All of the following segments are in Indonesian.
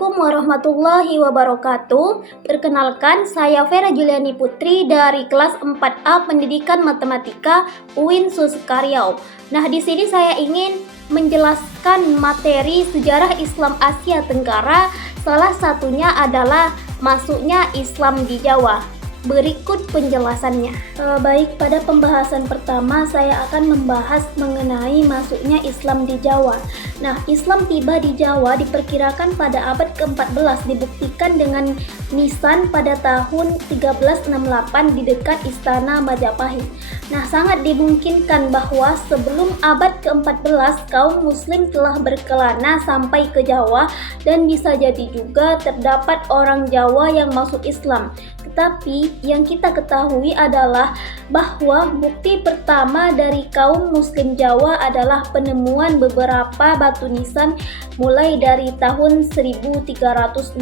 Assalamualaikum warahmatullahi wabarakatuh. Perkenalkan, saya Vera Juliani Putri dari kelas 4A Pendidikan Matematika UIN Susekaryau. Nah, di sini saya ingin menjelaskan materi sejarah Islam Asia Tenggara. Salah satunya adalah masuknya Islam di Jawa. Berikut penjelasannya. Baik, pada pembahasan pertama saya akan membahas mengenai masuknya Islam di Jawa. Nah, Islam tiba di Jawa diperkirakan pada abad ke-14, dibuktikan dengan nisan pada tahun 1368 di dekat Istana Majapahit. Nah, sangat dimungkinkan bahwa sebelum abad ke-14 kaum muslim telah berkelana sampai ke Jawa, dan bisa jadi juga terdapat orang Jawa yang masuk Islam. Tetapi yang kita ketahui adalah bahwa bukti pertama dari kaum muslim Jawa adalah penemuan beberapa batu nisan mulai dari tahun 1368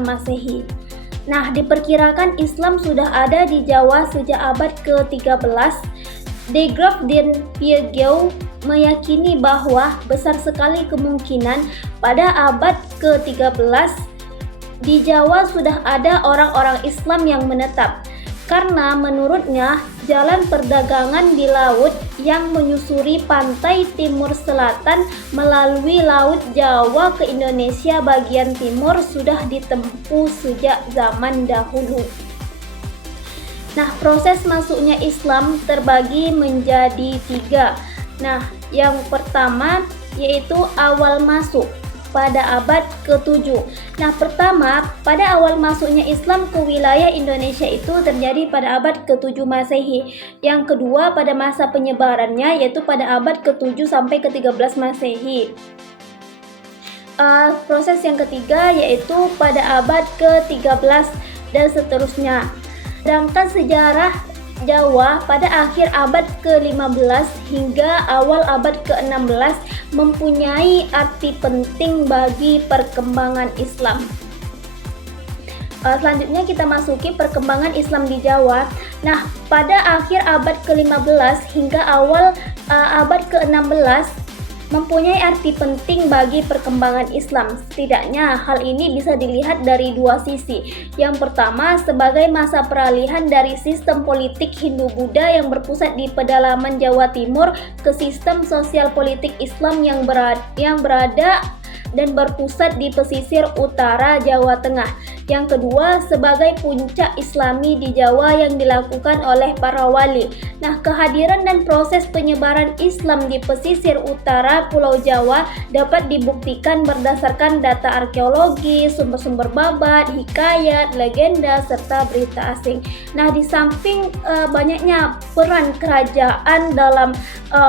Masehi. Nah, diperkirakan Islam sudah ada di Jawa sejak abad ke-13. De Graaf dan Piaget meyakini bahwa besar sekali kemungkinan pada abad ke-13 di Jawa sudah ada orang-orang Islam yang menetap, karena menurutnya jalan perdagangan di laut yang menyusuri pantai timur selatan melalui Laut Jawa ke Indonesia bagian timur sudah ditempuh sejak zaman dahulu. Nah, proses masuknya Islam terbagi menjadi 3. Nah, yang pertama yaitu awal masuk pada abad ke-7. Nah, pertama, pada awal masuknya Islam ke wilayah Indonesia itu terjadi pada abad ke-7 Masehi. Yang kedua, pada masa penyebarannya yaitu pada abad ke-7 sampai ke-13 Masehi. Proses yang ketiga yaitu pada abad ke-13 dan seterusnya. Sedangkan sejarah Jawa pada akhir abad ke-15 hingga awal abad ke-16 mempunyai arti penting bagi perkembangan Islam. Selanjutnya kita masuki perkembangan Islam di Jawa. Nah, pada akhir abad ke-15 hingga awal abad ke-16 mempunyai arti penting bagi perkembangan Islam. Setidaknya hal ini bisa dilihat dari dua sisi. Yang pertama, sebagai masa peralihan dari sistem politik Hindu-Buddha yang berpusat di pedalaman Jawa Timur ke sistem sosial politik Islam yang berada dan berpusat di pesisir utara Jawa Tengah. Yang kedua, sebagai puncak Islami di Jawa yang dilakukan oleh para wali. Nah, kehadiran dan proses penyebaran Islam di pesisir utara Pulau Jawa dapat dibuktikan berdasarkan data arkeologi, sumber-sumber babat, hikayat, legenda, serta berita asing. Nah, di samping banyaknya peran kerajaan dalam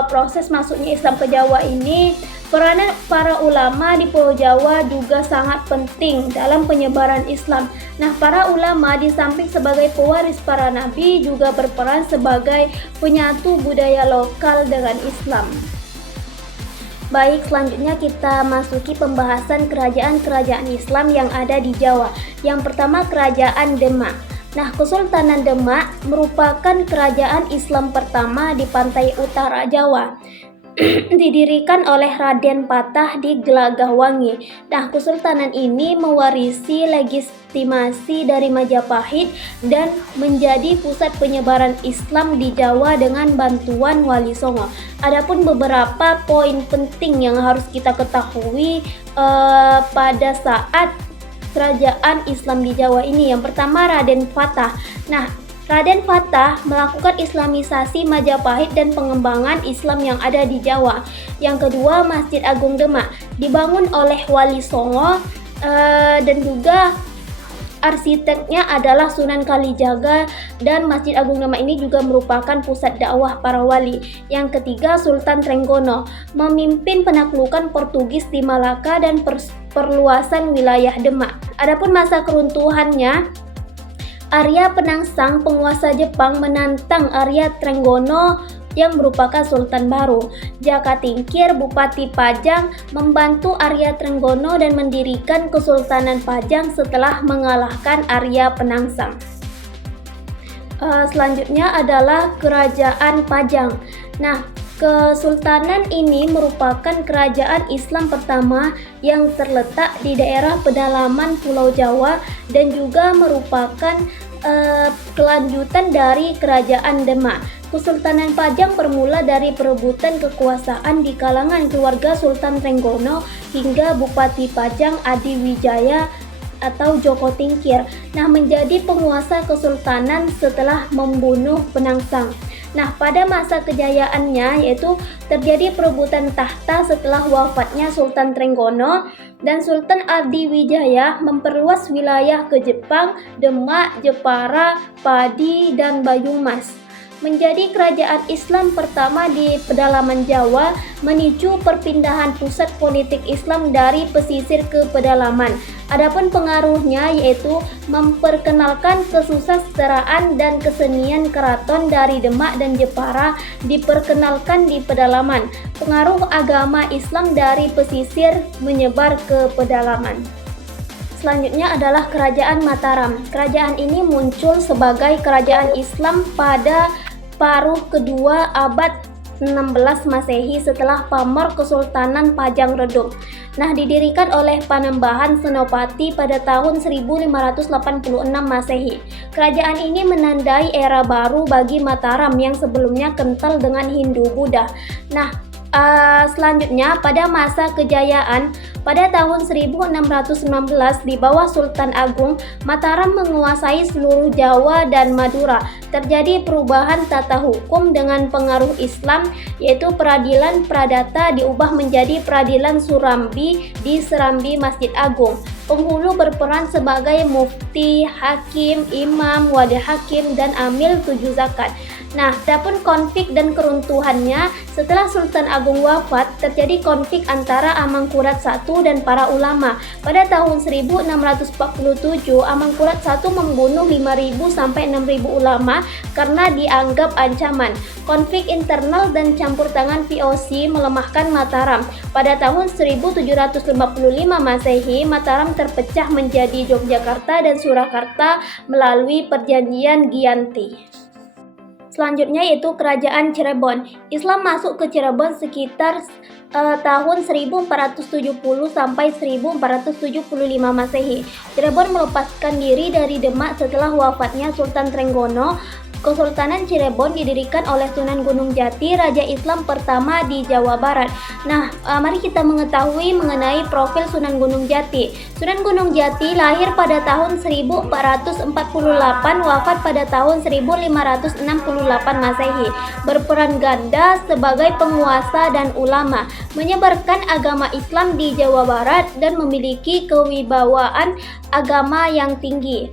proses masuknya Islam ke Jawa ini, peranan para ulama di Pulau Jawa juga sangat penting dalam penyebaran Islam. Nah, para ulama di samping sebagai pewaris para nabi juga berperan sebagai penyatu budaya lokal dengan Islam. Baik, selanjutnya kita masuki pembahasan kerajaan-kerajaan Islam yang ada di Jawa. Yang pertama, Kerajaan Demak. Nah, Kesultanan Demak merupakan kerajaan Islam pertama di pantai utara Jawa. Didirikan oleh Raden Patah di Gelagahwangi. Nah, kesultanan ini mewarisi legitimasi dari Majapahit dan menjadi pusat penyebaran Islam di Jawa dengan bantuan Wali Songo. Adapun beberapa poin penting yang harus kita ketahui pada saat kerajaan Islam di Jawa ini. Yang pertama, Raden Patah. Nah, Raden Patah melakukan Islamisasi Majapahit dan pengembangan Islam yang ada di Jawa. Yang kedua, Masjid Agung Demak dibangun oleh Wali Songo dan juga arsiteknya adalah Sunan Kalijaga, dan Masjid Agung Demak ini juga merupakan pusat dakwah para wali. Yang ketiga, Sultan Trenggono memimpin penaklukan Portugis di Malaka dan perluasan wilayah Demak. Adapun masa keruntuhannya, Arya Penangsang, penguasa Jepang, menantang Arya Trenggono yang merupakan Sultan baru. Jaka Tingkir, Bupati Pajang, membantu Arya Trenggono dan mendirikan Kesultanan Pajang setelah mengalahkan Arya Penangsang. Selanjutnya adalah Kerajaan Pajang. Nah, Kesultanan ini merupakan kerajaan Islam pertama yang terletak di daerah pedalaman Pulau Jawa dan juga merupakan kelanjutan dari Kerajaan Demak. Kesultanan Pajang bermula dari perebutan kekuasaan di kalangan keluarga Sultan Trenggono hingga Bupati Pajang Adi Wijaya atau Joko Tingkir. Nah, menjadi penguasa kesultanan setelah membunuh Penangsang. Nah, pada masa kejayaannya yaitu terjadi perebutan tahta setelah wafatnya Sultan Trenggono dan Sultan Adi Wijaya memperluas wilayah ke Jepang, Demak, Jepara, Padi, dan Banyumas. Menjadi kerajaan Islam pertama di pedalaman Jawa, memicu perpindahan pusat politik Islam dari pesisir ke pedalaman. Adapun pengaruhnya yaitu memperkenalkan kesusastraan dan kesenian keraton dari Demak dan Jepara diperkenalkan di pedalaman. Pengaruh agama Islam dari pesisir menyebar ke pedalaman. Selanjutnya adalah Kerajaan Mataram. Kerajaan ini muncul sebagai kerajaan Islam pada paruh kedua abad 16 Masehi setelah pamor Kesultanan Pajang redup. Nah, didirikan oleh Panembahan Senopati pada tahun 1586 Masehi. Kerajaan ini menandai era baru bagi Mataram yang sebelumnya kental dengan Hindu-Buddha. Nah, selanjutnya pada masa kejayaan pada tahun 1619 di bawah Sultan Agung, Mataram menguasai seluruh Jawa dan Madura. Terjadi perubahan tata hukum dengan pengaruh Islam, yaitu peradilan Pradata diubah menjadi peradilan Surambi di Serambi Masjid Agung. Penghulu berperan sebagai mufti, hakim, imam, wadah hakim, dan amil 7 zakat. Nah, adapun konflik dan keruntuhannya, setelah Sultan Agung wafat, terjadi konflik antara Amangkurat I dan para ulama. Pada tahun 1647, Amangkurat I membunuh 5.000 sampai 6.000 ulama karena dianggap ancaman. Konflik internal dan campur tangan VOC melemahkan Mataram. Pada tahun 1755 Masehi, Mataram terpecah menjadi Yogyakarta dan Surakarta melalui Perjanjian Giyanti. Selanjutnya yaitu Kerajaan Cirebon. Islam masuk ke Cirebon sekitar tahun 1470 sampai 1475 Masehi. Cirebon melepaskan diri dari Demak setelah wafatnya Sultan Trenggono. Kesultanan Cirebon didirikan oleh Sunan Gunung Jati, Raja Islam pertama di Jawa Barat. Nah, mari kita mengetahui mengenai profil Sunan Gunung Jati. Sunan Gunung Jati lahir pada tahun 1448, wafat pada tahun 1568 Masehi. Berperan ganda sebagai penguasa dan ulama, menyebarkan agama Islam di Jawa Barat dan memiliki kewibawaan agama yang tinggi.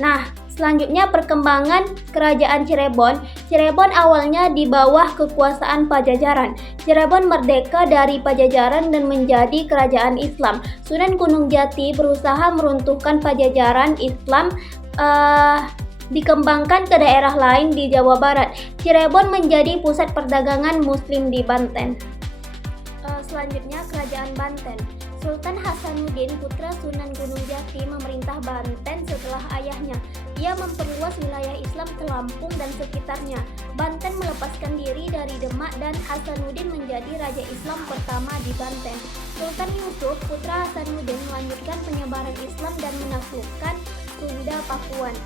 Nah, selanjutnya perkembangan Kerajaan Cirebon. Cirebon awalnya di bawah kekuasaan Pajajaran. Cirebon merdeka dari Pajajaran dan menjadi kerajaan Islam. Sunan Gunung Jati berusaha meruntuhkan Pajajaran Islam dikembangkan ke daerah lain di Jawa Barat. Cirebon menjadi pusat perdagangan Muslim di Banten. Selanjutnya Kerajaan Banten. Sultan Hasanuddin, putra Sunan Gunung Jati, memerintah Banten setelah ayahnya. Ia memperluas wilayah Islam ke Lampung dan sekitarnya. Banten melepaskan diri dari Demak dan Hasanuddin menjadi Raja Islam pertama di Banten. Sultan Yusuf, putra Hasanuddin, melanjutkan penyebaran Islam dan menaklukkan Sunda Pakuan.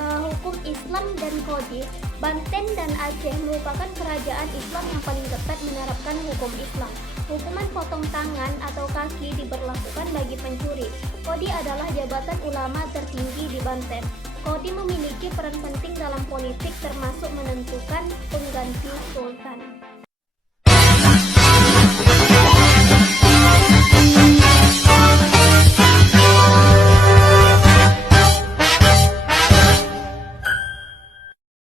Hukum Islam dan Kodi. Banten dan Aceh merupakan kerajaan Islam yang paling ketat menerapkan hukum Islam. Hukuman potong tangan atau kaki diberlakukan bagi pencuri. Kodi adalah jabatan ulama tertinggi di Banten. Kodi memiliki peran penting dalam politik termasuk menentukan pengganti sultan.